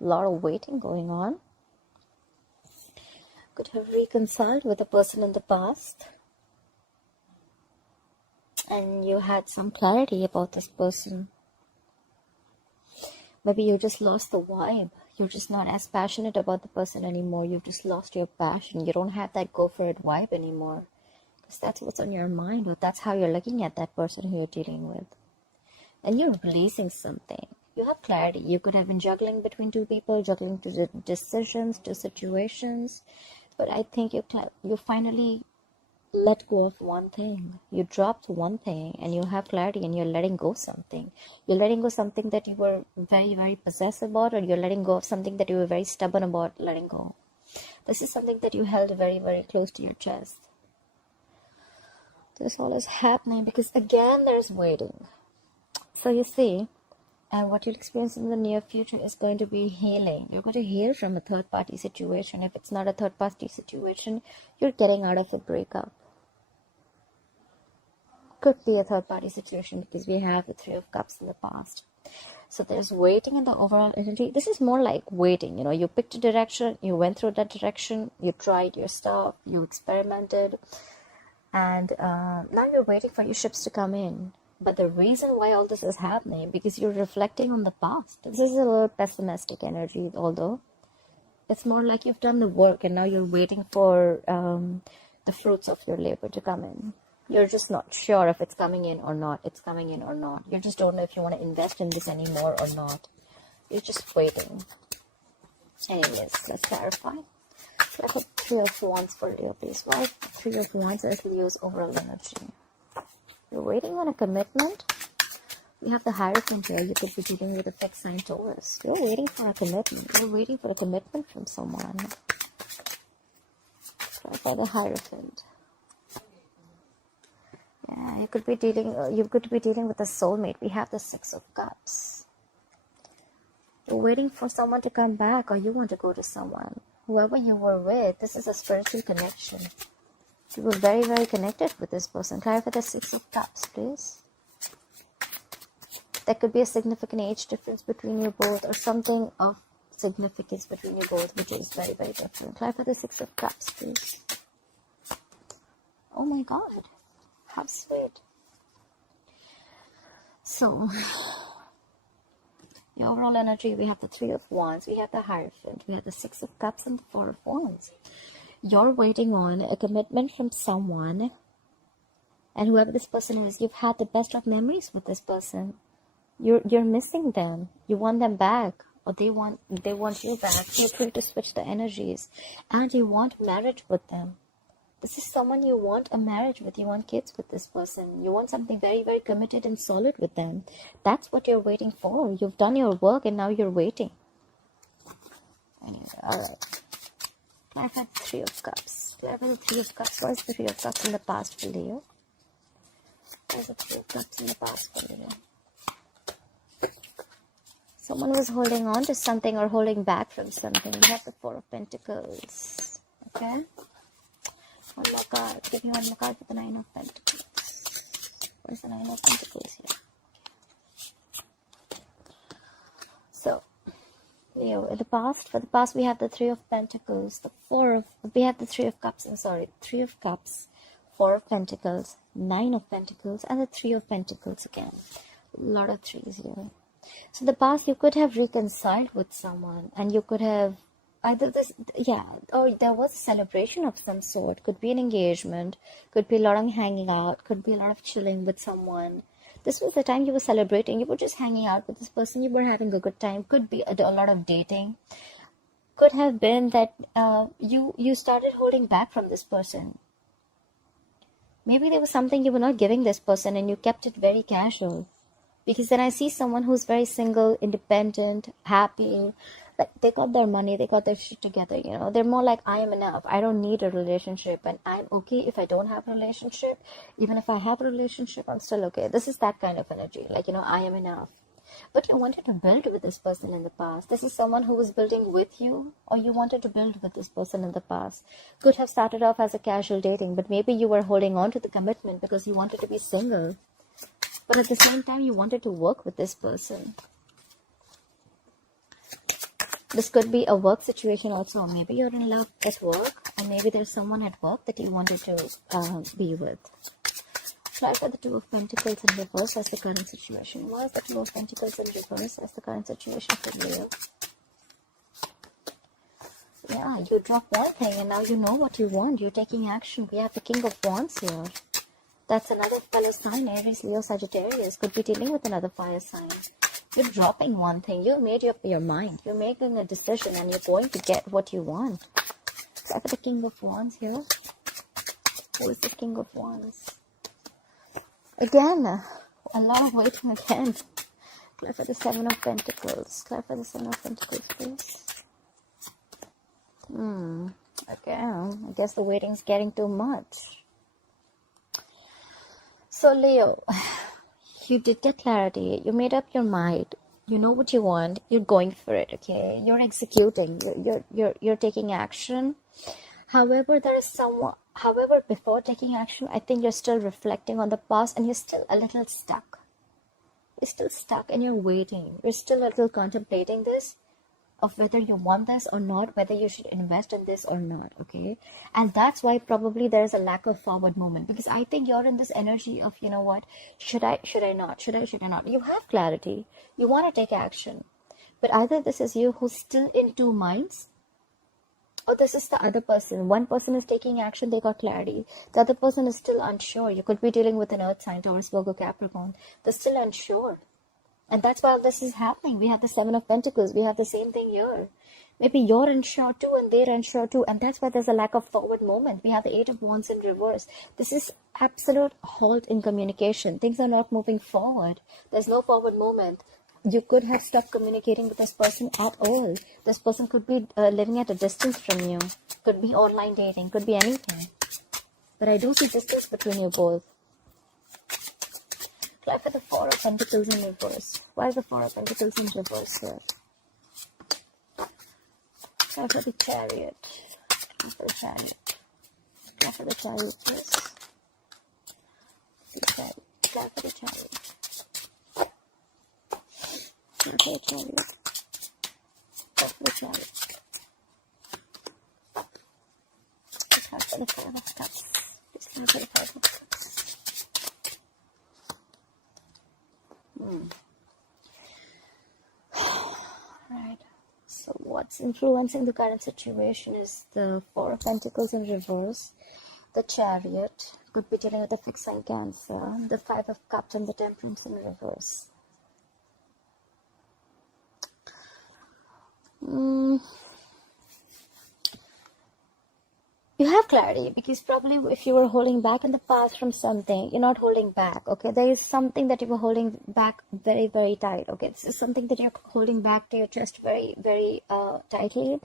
A lot of waiting going on. Could have reconciled with a person in the past. And you had some clarity about this person. Maybe you just lost the vibe. You're just not as passionate about the person anymore. You've just lost your passion. You don't have that go for it vibe anymore. Because that's what's on your mind. Or that's how you're looking at that person who you're dealing with. And you're releasing something. You have clarity. You could have been juggling between two people, juggling two decisions, two situations. But I think you finally let go of one thing. You dropped one thing and you have clarity and you're letting go something. You're letting go something that you were very, very possessive about, or you're letting go of something that you were very stubborn about letting go. This is something that you held very, very close to your chest. This all is happening because again there's waiting. So you see, and what you'll experience in the near future is going to be healing. You're going to heal from a third-party situation. If it's not a third-party situation, you're getting out of a breakup. Could be a third-party situation because we have the Three of Cups in the past. So there's waiting in the overall energy. This is more like waiting. You picked a direction, you went through that direction, you tried your stuff, you experimented, and now you're waiting for your ships to come in. But the reason why all this is happening, because you're reflecting on the past. This is a little pessimistic energy, although it's more like you've done the work and now you're waiting for the fruits of your labor to come in. You're just not sure if it's coming in or not. It's coming in or not. You just don't know if you want to invest in this anymore or not. You're just waiting. Anyways, let's clarify. So I put Three of Wands for Leo, please. Why Three of Wands is Leo's overall energy? You're waiting on a commitment. We have the Hierophant here. You could be dealing with a fixed sign Taurus. You're waiting for a commitment. You're waiting for a commitment from someone. Try for the Hierophant. Yeah, you could be dealing with a soulmate. We have the Six of Cups. You're waiting for someone to come back, or you want to go to someone. Whoever you were with, this is a spiritual connection. You were very, very connected with this person. Clarify the Six of Cups, please. There could be a significant age difference between you both, or something of significance between you both, which is very, very different. Clarify the Six of Cups, please. Oh my God. How sweet. So, the overall energy, we have the Three of Wands, we have the Hierophant, we have the Six of Cups, and the Four of Wands. You're waiting on a commitment from someone, and whoever this person is, you've had the best of memories with this person. You're missing them. You want them back, or they want you back. You're trying to switch the energies, and you want marriage with them. This is someone you want a marriage with. You want kids with this person. You want something very, very committed and solid with them. That's what you're waiting for. You've done your work and now you're waiting. Anyway, alright. I've had Three of Cups. Do I have the Three of Cups? What is the Three of Cups in the past for Leo? There's a Three of Cups in the past for Leo. Someone was holding on to something or holding back from something. We have the Four of Pentacles. Okay? One more card. Give me one more card for the Nine of Pentacles. Where's the Nine of Pentacles here? So, Leo, in the past, for the past we have the Three of Pentacles, we have the Three of Cups, Three of Cups, Four of Pentacles, Nine of Pentacles, and the Three of Pentacles again. A lot of threes here. So in the past you could have reconciled with someone, and you could have either or there was a celebration of some sort. Could be an engagement, could be a lot of hanging out, could be a lot of chilling with someone. This was the time you were celebrating. You were just hanging out with this person. You were having a good time. Could be a lot of dating. Could have been that you started holding back from this person. Maybe there was something you were not giving this person and you kept it very casual. Because then I see someone who's very single, independent, happy. Like they got their money, they got their shit together, They're more like, I am enough. I don't need a relationship, and I'm okay if I don't have a relationship. Even if I have a relationship, I'm still okay. This is that kind of energy. Like, I am enough. But you wanted to build with this person in the past. This is someone who was building with you, or you wanted to build with this person in the past. Could have started off as a casual dating, but maybe you were holding on to the commitment because you wanted to be single. But at the same time, you wanted to work with this person. This could be a work situation also. Maybe you're in love at work, or maybe there's someone at work that you wanted to be with. Try for the Two of Pentacles in reverse as the current situation. What is the Two of Pentacles in reverse as the current situation for you? Yeah, you drop one thing and now you know what you want. You're taking action. We have the King of Wands here. That's another fellow sign, Aries, Leo, Sagittarius. Could be dealing with another fire sign. You're dropping one thing. You made up your mind. You're making a decision and you're going to get what you want. Try for the King of Wands here. Who is the King of Wands? Again, a lot of waiting again. Try for the Seven of Pentacles. Try for the Seven of Pentacles, please. Again, I guess the waiting's getting too much. So Leo, you did get clarity. You made up your mind. You know what you want. You're going for it. Okay, you're executing. You're taking action. However, there is someone. However, before taking action, I think you're still reflecting on the past, and you're still a little stuck. You're still stuck, and you're waiting. You're still a little contemplating this, of whether you want this or not, whether you should invest in this or not, okay? And that's why probably there is a lack of forward movement, because I think you're in this energy of, you know what, should I not, should I not? You have clarity, you want to take action, but either this is you who's still in two minds, or this is the other person. One person is taking action, they got clarity. The other person is still unsure. You could be dealing with an earth sign, Taurus, Virgo, Capricorn. They're still unsure. And that's why this is happening. We have the Seven of Pentacles. We have the same thing here. Maybe you're unsure too and they're unsure too. And that's why there's a lack of forward movement. We have the Eight of Wands in reverse. This is absolute halt in communication. Things are not moving forward. There's no forward movement. You could have stopped communicating with this person at all. This person could be living at a distance from you. Could be online dating. Could be anything. But I do see distance between you both. Try for the Four of Pentacles in reverse. Why is the Four of Pentacles in reverse here? Try for the Chariot. Try for the Chariot. Try for the Chariot, please. The Chariot. Try for the Chariot. Try for the Chariot. Try for the Chariot. Try for the Five of Cups. Please try for the Five of Cups. Right. So what's influencing the current situation is the Four of Pentacles in reverse, the Chariot, could be dealing with the fixed sign Cancer, the Five of Cups and the Temperance in reverse. You have clarity, because probably if you were holding back in the past from something, you're not holding back, okay? There is something that you were holding back very, very tight, okay? This is something that you're holding back to your chest very, very tightly.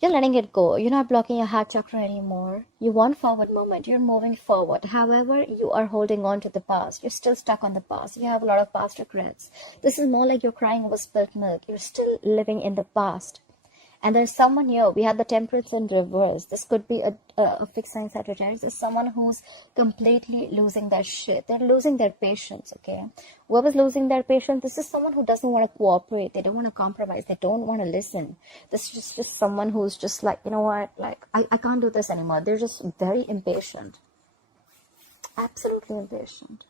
You're letting it go. You're not blocking your heart chakra anymore. You want forward movement. You're moving forward. However, you are holding on to the past. You're still stuck on the past. You have a lot of past regrets. This is more like you're crying over spilt milk. You're still living in the past. And there's someone here. We have the Temperance in reverse. This could be a fixed sign Sagittarius. There's someone who's completely losing their shit. They're losing their patience, okay? Whoever's losing their patience, this is someone who doesn't want to cooperate. They don't want to compromise. They don't want to listen. This is just someone who's just like, you know what? Like, I can't do this anymore. They're just very impatient. Absolutely impatient.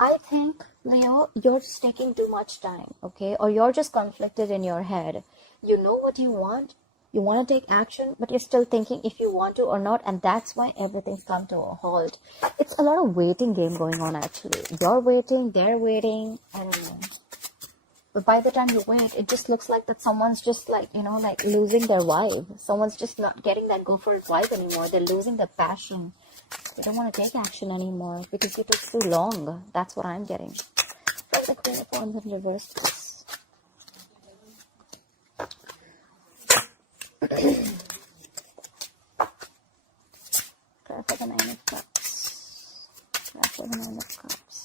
I think, Leo, you're just taking too much time, okay? Or you're just conflicted in your head. You know what you want to take action, but you're still thinking if you want to or not, and that's why everything's come to a halt. It's a lot of waiting game going on, actually. You're waiting, they're waiting, I don't know. But by the time you wait, it just looks like that someone's just like, you know, like losing their vibe. Someone's just not getting that go for it vibe anymore. They're losing their passion. They don't want to take action anymore because you took too long. That's what I'm getting. Like the Queen of Wands in reverse, please. Try for the Nine of Cups. Try for the Nine of Cups.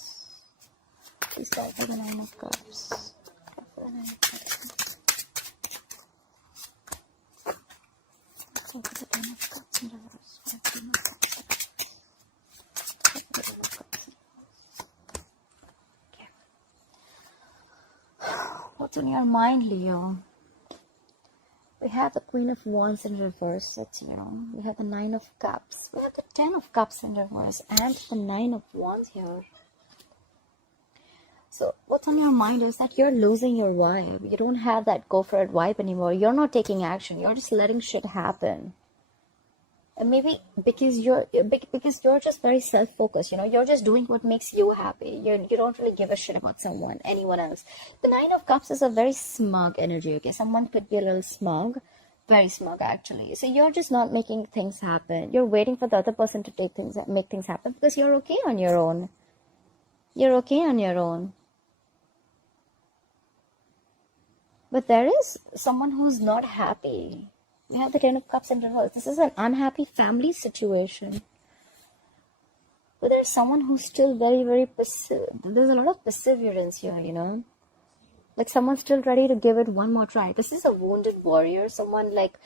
Please try for the Nine of Cups. Try for the Nine of Cups. Try for the Ten of Cups in reverse. Try for the Ten of Cups. Try for the Ten of Cups in reverse. Okay. What's on your mind, Leo? We have the Queen of Wands in reverse. That's, we have the Nine of Cups. We have the Ten of Cups in reverse and the Nine of Wands here. So what's on your mind is that you're losing your vibe. You don't have that go for it vibe anymore. You're not taking action. You're just letting shit happen. And maybe because you're just very self-focused, you're just doing what makes you happy. You don't really give a shit about anyone else. The Nine of Cups is a very smug energy, okay? Someone could be a little smug, very smug actually. So you're just not making things happen. You're waiting for the other person to make things happen because you're okay on your own. You're okay on your own. But there is someone who's not happy. We have the Ten of Cups in reverse. This is an unhappy family situation. But there's someone who's still very, very there's a lot of perseverance here, Like someone's still ready to give it one more try. This is a wounded warrior. Someone like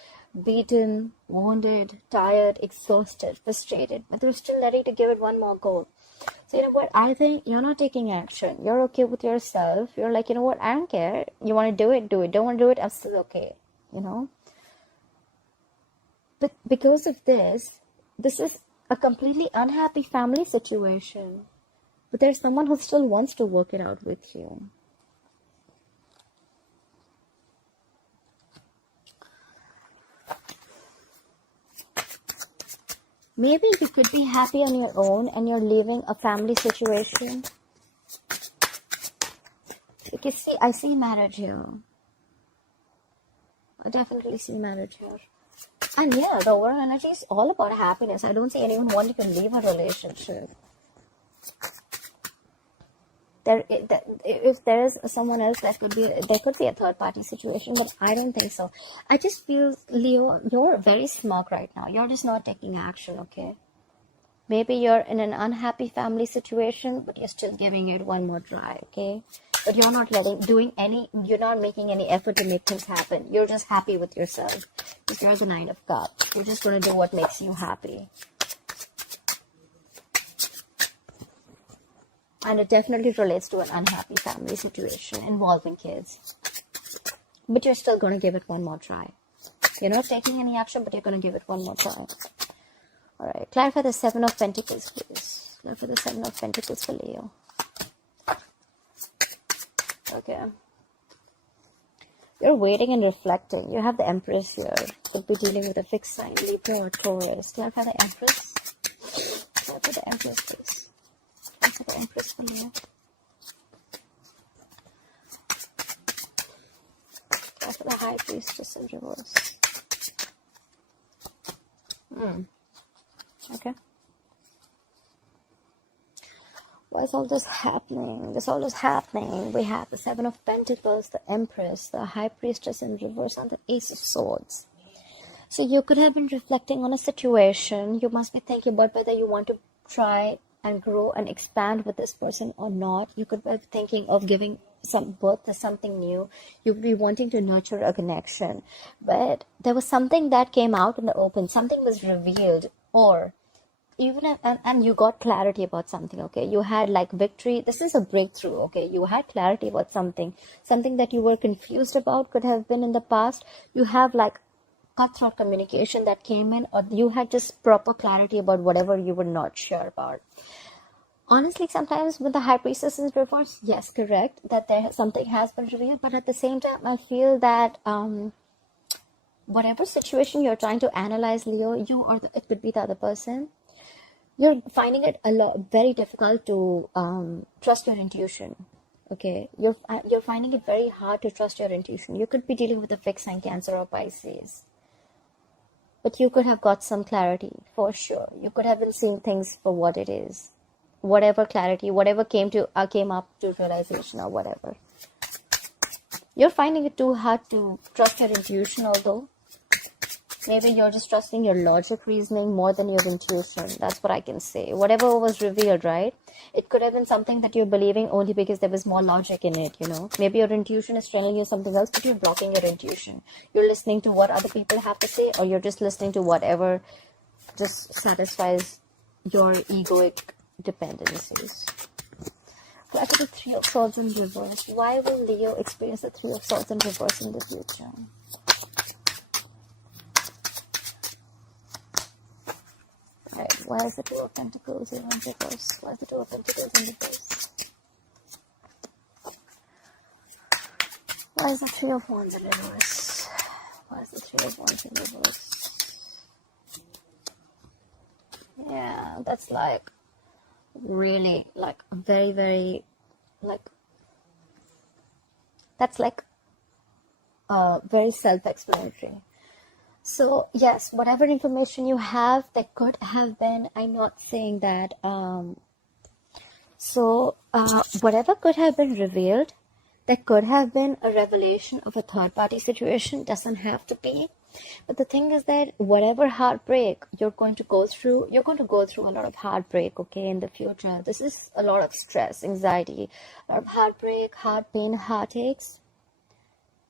beaten, wounded, tired, exhausted, frustrated. But they're still ready to give it one more go. So you know what? I think you're not taking action. You're okay with yourself. You're like, you know what? I don't care. You want to do it, do it. Don't want to do it, I'm still okay, But because of this is a completely unhappy family situation. But there's someone who still wants to work it out with you. Maybe you could be happy on your own and you're leaving a family situation. Because see, I see marriage here. I definitely see marriage here. And yeah, the overall energy is all about happiness. I don't see anyone wanting to leave a relationship. If there is someone else, there could be a third party situation, but I don't think so. I just feel, Leo, you're very smug right now. You're just not taking action, okay? Maybe you're in an unhappy family situation, but you're still giving it one more try, okay? But you're not you're not making any effort to make things happen. You're just happy with yourself. Because you're the Nine of Cups. You're just going to do what makes you happy. And it definitely relates to an unhappy family situation involving kids. But you're still going to give it one more try. You're not taking any action, but you're going to give it one more try. Alright, clarify the Seven of Pentacles, please. Clarify the Seven of Pentacles for Leo. Okay. You're waiting and reflecting. You have the Empress here. Could be dealing with a fixed sign, Libra or Taurus. Clarify the Empress. Clarify the Empress, please. Clarify the Empress for Leo. Clarify the High Priestess in reverse. Okay. Why is all this happening? We have the Seven of Pentacles, the Empress, the High Priestess in reverse, and the Ace of Swords. So you could have been reflecting on a situation. You must be thinking about whether you want to try and grow and expand with this person or not. You could be thinking of giving some birth to something new. You could be wanting to nurture a connection. But there was something that came out in the open. Something was revealed, or even and you got clarity about something, okay? You had like victory. This is a breakthrough, okay? You had clarity about something that you were confused about, could have been in the past. You have like cutthroat communication that came in, or you had just proper clarity about whatever you were not sure about. Honestly, sometimes with the High Priestess in reverse, yes, correct, that something has been revealed, but at the same time, I feel that whatever situation you're trying to analyze, Leo, it could be the other person, you're finding it very difficult to trust your intuition. Okay, you're finding it very hard to trust your intuition. You could be dealing with a fixed sign, Cancer or Pisces, but you could have got some clarity for sure. You could have been seeing things for what it is, whatever clarity, whatever came up to realization or whatever. You're finding it too hard to trust your intuition, although maybe you're just trusting your logic reasoning more than your intuition. That's what I can say. Whatever was revealed, right? It could have been something that you're believing only because there was more logic in it, Maybe your intuition is telling you something else, but you're blocking your intuition. You're listening to what other people have to say, or you're just listening to whatever just satisfies your egoic dependencies. Look at the Three of Swords in reverse. Why will Leo experience the Three of Swords in reverse in the future? Why is the Two of Pentacles in reverse? Why is the Two of Pentacles in reverse? Why is the Three of Wands in reverse? Why is the Three of Wands in reverse? Yeah, that's like really like very, very like that's like very self-explanatory. So yes, whatever information you have, that could have been, I'm not saying that whatever could have been revealed, that could have been a revelation of a third party situation, doesn't have to be. But the thing is that whatever heartbreak you're going to go through a lot of heartbreak, okay, in the future. This is a lot of stress, anxiety, a lot of heartbreak, heart pain, heartaches.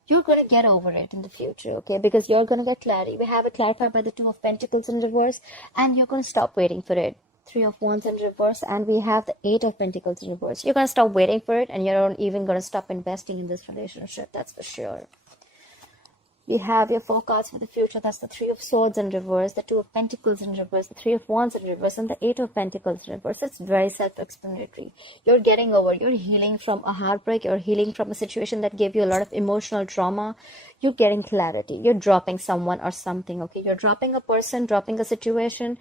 You're going to get over it in the future, okay, because you're going to get clarity. We have it clarified by the Two of Pentacles in reverse, and you're going to stop waiting for it. Three of Wands in reverse, and we have the Eight of Pentacles in reverse. You're going to stop waiting for it, and you're not even going to stop investing in this relationship. That's for sure. We have your four cards for the future. That's the Three of Swords in reverse, the Two of Pentacles in reverse, the Three of Wands in reverse, and the Eight of Pentacles in reverse. It's very self-explanatory. You're getting over, you're healing from a heartbreak, you're healing from a situation that gave you a lot of emotional trauma. You're getting clarity. You're dropping someone or something, okay? You're dropping a person, dropping a situation.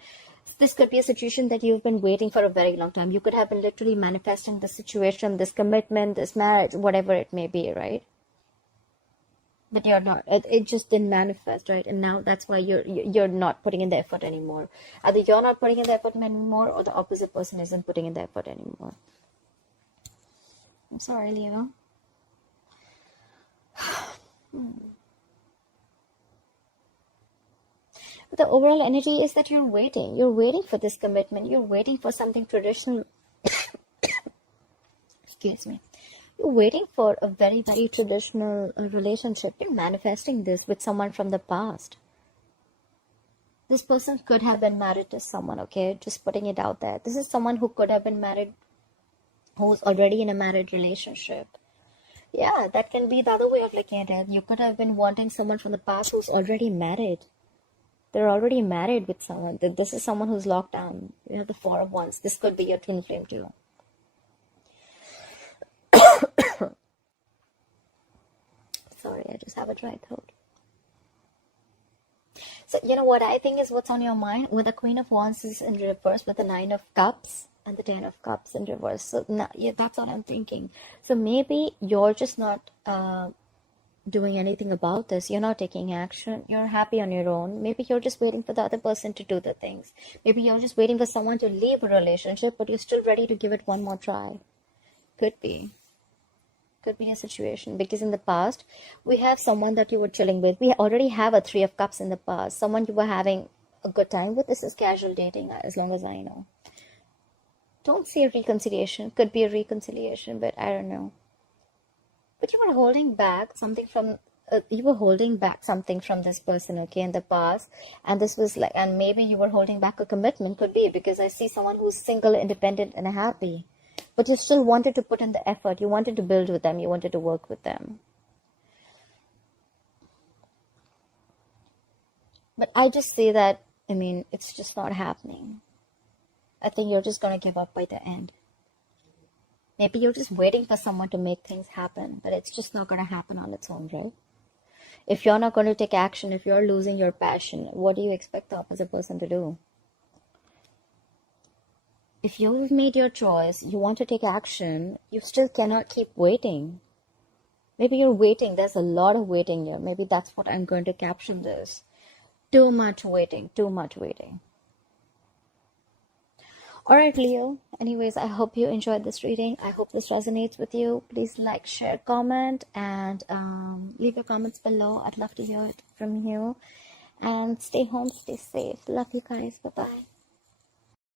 This could be a situation that you've been waiting for a very long time. You could have been literally manifesting this situation, this commitment, this marriage, whatever it may be, right? But you're not. It just didn't manifest, right? And now that's why you're not putting in the effort anymore. Either you're not putting in the effort anymore, or the opposite person isn't putting in the effort anymore. I'm sorry, Leo. But the overall energy is that you're waiting. You're waiting for this commitment. You're waiting for something traditional. Excuse me. You're waiting for a very, very traditional relationship. You're manifesting this with someone from the past. This person could have been married to someone, okay? Just putting it out there. This is someone who could have been married, who's already in a married relationship. Yeah, that can be the other way of looking at it. You could have been wanting someone from the past who's already married. They're already married with someone. This is someone who's locked down. You have the Four of Wands. This could be your twin flame too. Sorry, I just have a dry throat. So, you know what I think is what's on your mind? With the Queen of Wands is in reverse, with the Nine of Cups and the Ten of Cups in reverse. So, yeah, that's what I'm thinking. So, maybe you're just not doing anything about this. You're not taking action. You're happy on your own. Maybe you're just waiting for the other person to do the things. Maybe you're just waiting for someone to leave a relationship, but you're still ready to give it one more try. Could be a situation, because in the past we have someone that you were chilling with. We already have a Three of Cups in the past, someone you were having a good time with. This is casual dating, as long as I know. Don't see a reconciliation. Could be a reconciliation, but I don't know. But you were holding back something from this person, okay, in the past, and this was like, and maybe you were holding back a commitment. Could be, because I see someone who's single, independent, and happy. But you still wanted to put in the effort. You wanted to build with them. You wanted to work with them. But I just say that, I mean, it's just not happening. I think you're just going to give up by the end. Maybe you're just waiting for someone to make things happen, but it's just not going to happen on its own, right? If you're not going to take action, if you're losing your passion, what do you expect the opposite person to do? If you've made your choice, you want to take action, you still cannot keep waiting. Maybe you're waiting. There's a lot of waiting here. Maybe that's what I'm going to caption this. Too much waiting. Too much waiting. Alright, Leo. Anyways, I hope you enjoyed this reading. I hope this resonates with you. Please like, share, comment, and leave your comments below. I'd love to hear it from you. And stay home, stay safe. Love you guys. Bye-bye.